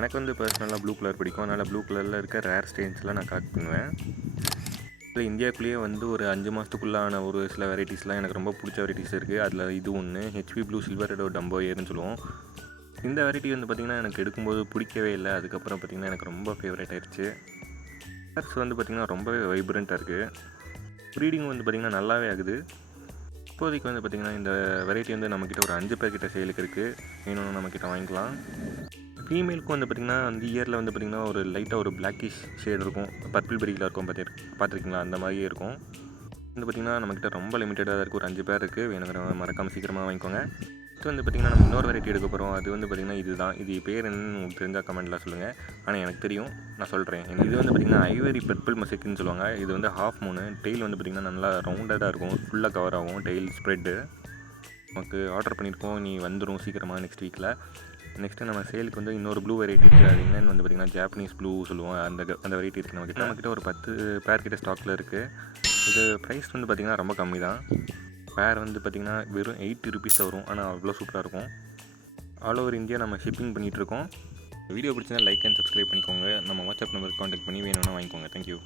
எனக்கு வந்து பர்சனலாக ப்ளூ கலர் பிடிக்கும். அதனால் ப்ளூ கலரில் இருக்க ரேர் ஸ்டெயின்ஸ்லாம் நான் கலெக்ட் பண்ணுவேன். இல்லை இந்தியாவுக்குள்ளேயே வந்து ஒரு 5 மாதத்துக்குள்ளான ஒரு சில வெரைட்டிஸ்லாம் எனக்கு ரொம்ப பிடிச்ச வெரைட்டிஸ் இருக்குது. அதில் இது ஒன்று HP blue silver red dumbo ஏர்னு சொல்லுவோம். இந்த வெரைட்டி வந்து பார்த்திங்கன்னா எனக்கு எடுக்கும்போது பிடிக்கவே இல்லை. அதுக்கப்புறம் பார்த்திங்கன்னா எனக்கு ரொம்ப ஃபேவரட் ஆயிடுச்சு. கலர்ஸ் வந்து பார்த்திங்கன்னா ரொம்பவே வைப்ரண்ட்டாக இருக்குது. ப்ரீடிங் வந்து பார்த்திங்கன்னா நல்லாவே ஆகுது. இப்போதைக்கு வந்து பார்த்திங்கன்னா இந்த வெரைட்டி வந்து நம்மக்கிட்ட ஒரு 5 பேர் கிட்ட சேலுக்கு இருக்குது. வேணும்னு நம்மக்கிட்ட வாங்கிக்கலாம். ஃபீமேலுக்கும் வந்து பார்த்திங்கன்னா அந்த இயரில் வந்து பார்த்திங்கன்னா ஒரு லைட்டாக ஒரு பிளாக்கிஷ் ஷேட் இருக்கும். பர்பிள் பெரியில் இருக்கும். பார்த்துருக்கீங்களா? அந்த மாதிரியே இருக்கும். வந்து பார்த்திங்கன்னா நம்மக்கிட்ட ரொம்ப லிமிட்டடாக இருக்குது. ஒரு 5 பேர் இருக்குது. வேணுங்கிறவங்க மறக்காமல் சீக்கிரமாக வாங்கிக்கோங்க. நெக்ஸ்ட் வந்து பார்த்திங்கன்னா நம்ம இன்னொரு வெரைட்டி எடுக்க போகிறோம். அது வந்து பார்த்திங்கன்னா இதுதான். இது பேர் என்னன்னு உங்களுக்கு தெரிஞ்சால் கமெண்ட்டில் சொல்லுங்கள். ஆனால் எனக்கு தெரியும், நான் சொல்கிறேன். இது வந்து பார்த்திங்கன்னா ஐவரி பர்பிள் மொசைக்குன்னு சொல்லுவாங்க. இது வந்து ஹாஃப் மூணு. டெய்ல் வந்து பார்த்திங்கன்னா நல்லா ரவுண்டடாக இருக்கும். ஃபுல்லாக கவர் ஆகும் டெய்ல் ஸ்ப்ரெட்டு. நமக்கு ஆர்டர் பண்ணியிருக்கோம். நீ வந்துடும் சீக்கிரமாக நெக்ஸ்ட் வீக்கில். நெக்ஸ்ட்டு நம்ம சேலுக்கு வந்து இன்னொரு ப்ளூ வெரைட்டி இருக்குது. அது என்னென்னு வந்து பார்த்திங்கன்னா ஜாப்பனீஸ் ப்ளூ சொல்லுவோம். அந்த வெரைட்டி இருக்குது நம்மக்கிட்ட ஒரு 10 பேர் கிட்ட ஸ்டாக்கில் இருக்குது. இது ப்ரைஸ் வந்து பார்த்திங்கன்னா ரொம்ப கம்மி தான். பேர் வந்து பார்த்திங்கன்னா வெறும் 80 ருபீஸ் தான் வரும். ஆனால் அவ்வளோ சூப்பராக இருக்கும். ஆல் ஓவர் இந்தியா நம்ம ஷிப்பிங் பண்ணிகிட்ருக்கோம். வீடியோ பிடிச்சா லைக் அண்ட் சப்ஸ்கிரைப் பண்ணிக்கோங்க. நம்ம வாட்ஸ்அப் நம்பருக்கு கான்டாக்ட் பண்ணி வேணும்னா வாங்கிக்கோங்க. தேங்க்யூ.